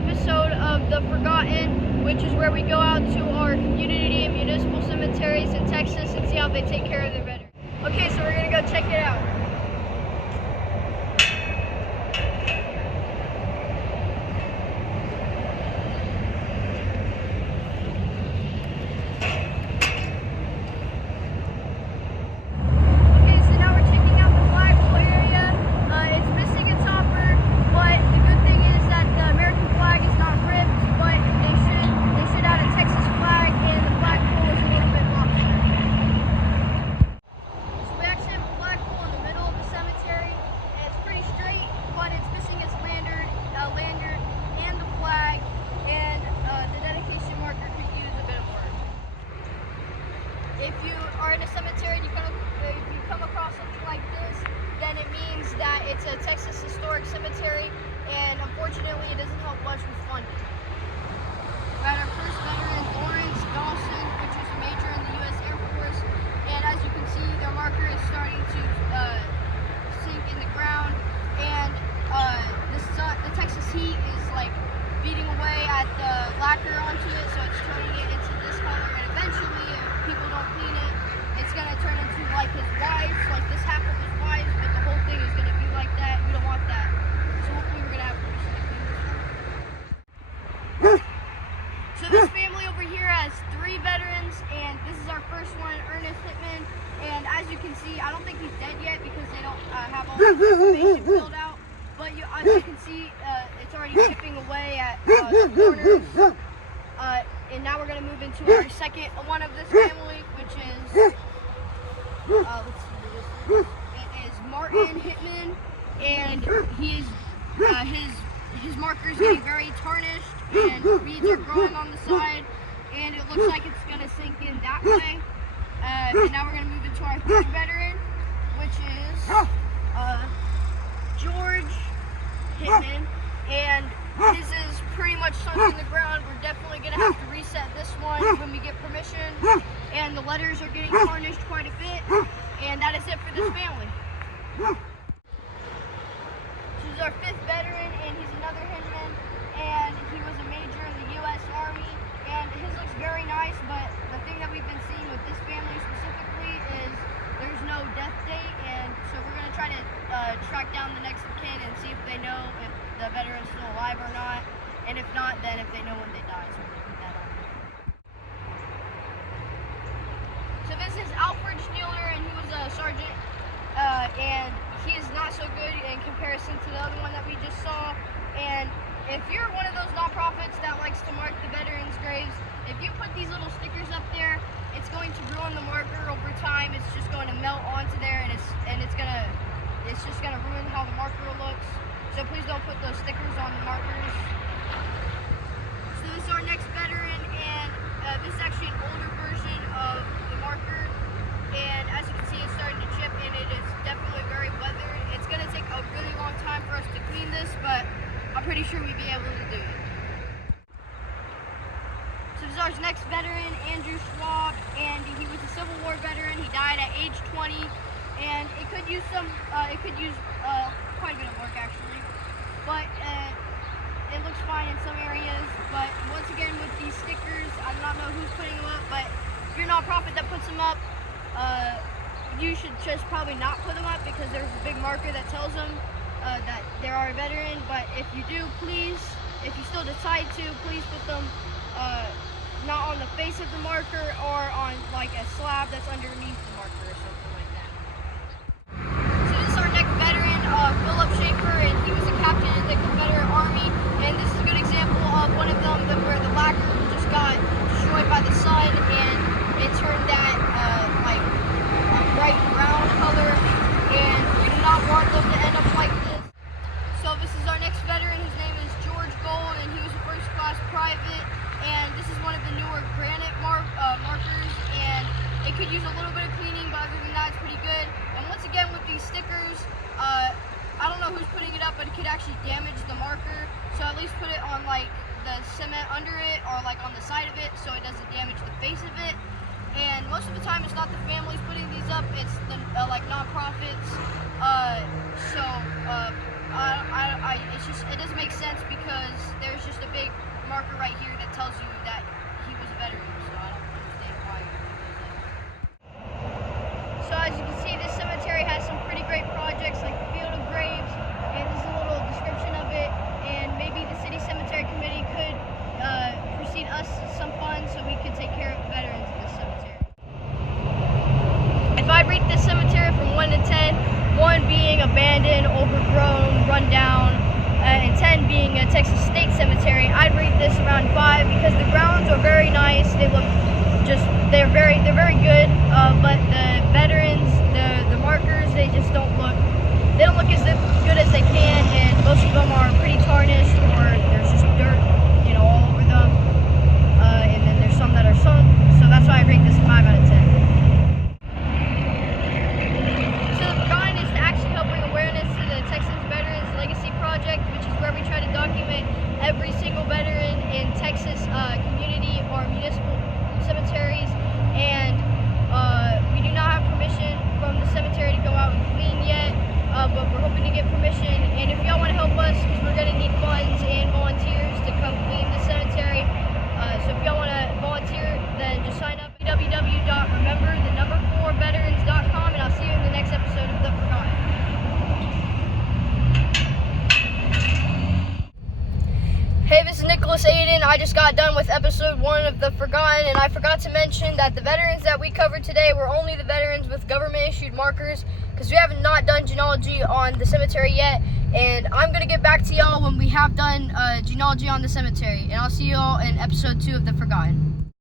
episode of The Forgotten, which is where we go out to our community and municipal cemeteries in Texas and see how they take care of their veterans. Okay, so we're gonna go check it out. If you are in a cemetery and if you come across something like this, then it means that it's a Texas historic cemetery, and unfortunately it doesn't help much with funding. We're at our first veteran, Lawrence Dawson, which is a major in the U.S. Air Force, and as you can see, their marker is starting to sink in the ground, and the Texas heat is like beating away at the lacquer onto it, so it's turning it into this color, and eventually, if people don't clean it, it's going to turn into like his wife, like this half of his wife, but the whole thing is going to be like that. We don't want that. So hopefully we're going to have permission to clean this one. So this family over here has 3 veterans, and this is our first one, Ernest Hitman, and as you can see, I don't think he's dead yet because they don't have all the information filled out, but as you can see, it's already chipping away at the corners. And now we're going to move into our second one of this family, which is, let's see, it is Martin Hitman, and he is, his marker is getting very tarnished, and weeds are growing on the side, and it looks like it's going to sink in that way. And now we're going to move into our third veteran, which is George Hitman, and his is pretty much sunk in the ground. We're definitely going to have to reset this one when we get permission, and the letters are getting tarnished quite a bit, and that is it for this family. This is our 5th veteran, and he's another Hitman, and he was a major in the U.S. Army, and his looks very nice, but the thing that we've been seeing with this family specifically is there's no death date, and so we're going to try to track down the next of kin and see if they know if the veteran's still alive or not, and if not, then if they know when they die, so we're going to put that on. So this is Alfred Schneeler, and he was a sergeant, and he is not so good in comparison to the other one that we just saw. And if you're one of those nonprofits that likes to mark the veterans' graves, if you put these little stickers up there, it's going to ruin the marker over time. It's just going to melt onto there, and it's just gonna ruin how the marker looks. So please don't put those stickers on the markers. So this is our next veteran, and this is actually an older version of the marker. And as you can see, it's starting to chip, and it is definitely very weathered. It's gonna take a really long time for us to clean this, but I'm pretty sure we'd be able to do it. So this is our next veteran, Andrew Schwab, and he was a Civil War veteran. He died at age 20, and it could use quite a bit of work actually, but it looks fine in some areas. But once again, with these stickers, I do not know who's putting them up, but if you're a nonprofit that puts them up, you should just probably not put them up because there's a big marker that tells them that they are a veteran. But if you do, please, if you still decide to, please put them not on the face of the marker or on like a slab that's underneath the marker or something like that. So this is our next veteran, Philip Schaefer, and he was a captain in the Confederate Army, and this is a good example of one of them where the lacquer just got destroyed by the sun, and it turned that like a bright brown color, and we do not want them to end up like this. So this is our next veteran. His name is George Gold, and he was a first-class private, and this is one of the newer granite markers, and it could use a little bit of cleaning, but other than that, it's pretty good. And once again, with these stickers, I don't know who's putting it up, but it could actually damage the marker, so at least put it on like the cement under it or like on the side of it so it doesn't damage the face of it. And most of the time it's not the families putting these up, it's the like nonprofits. It doesn't make sense because there's just a big Texas State Cemetery, I'd rate this around 5 because the grounds are very nice. They're very good. But the veterans, the markers, they don't look as good as they can, and most of them are pretty tarnished, or there's just dirt, all over them. And then there's some that are sunk. So that's why I rate this a 5 out of 10. So the Forgotten is to actually help bring awareness to the Texas Veterans Legacy Project, which is where we try to document every single veteran in Texas community or municipal cemeteries. And we do not have permission from the cemetery to go out and clean yet, but we're hoping to get permission. And if y'all want to help us, because we're going to need funds and volunteers to come clean the cemetery. So if y'all want to volunteer, then just sign up at www.remember4veterans.com, and I'll see you in the next episode of The Forgotten. Hey, this is Nicholas Aiden. I just got done with episode 1 of The Forgotten, and I forgot to mention that the veterans that we covered today were only the veterans with government-issued markers, because we have not done genealogy on the cemetery yet, and I'm going to get back to y'all when we have done genealogy on the cemetery, and I'll see y'all in episode 2 of The Forgotten.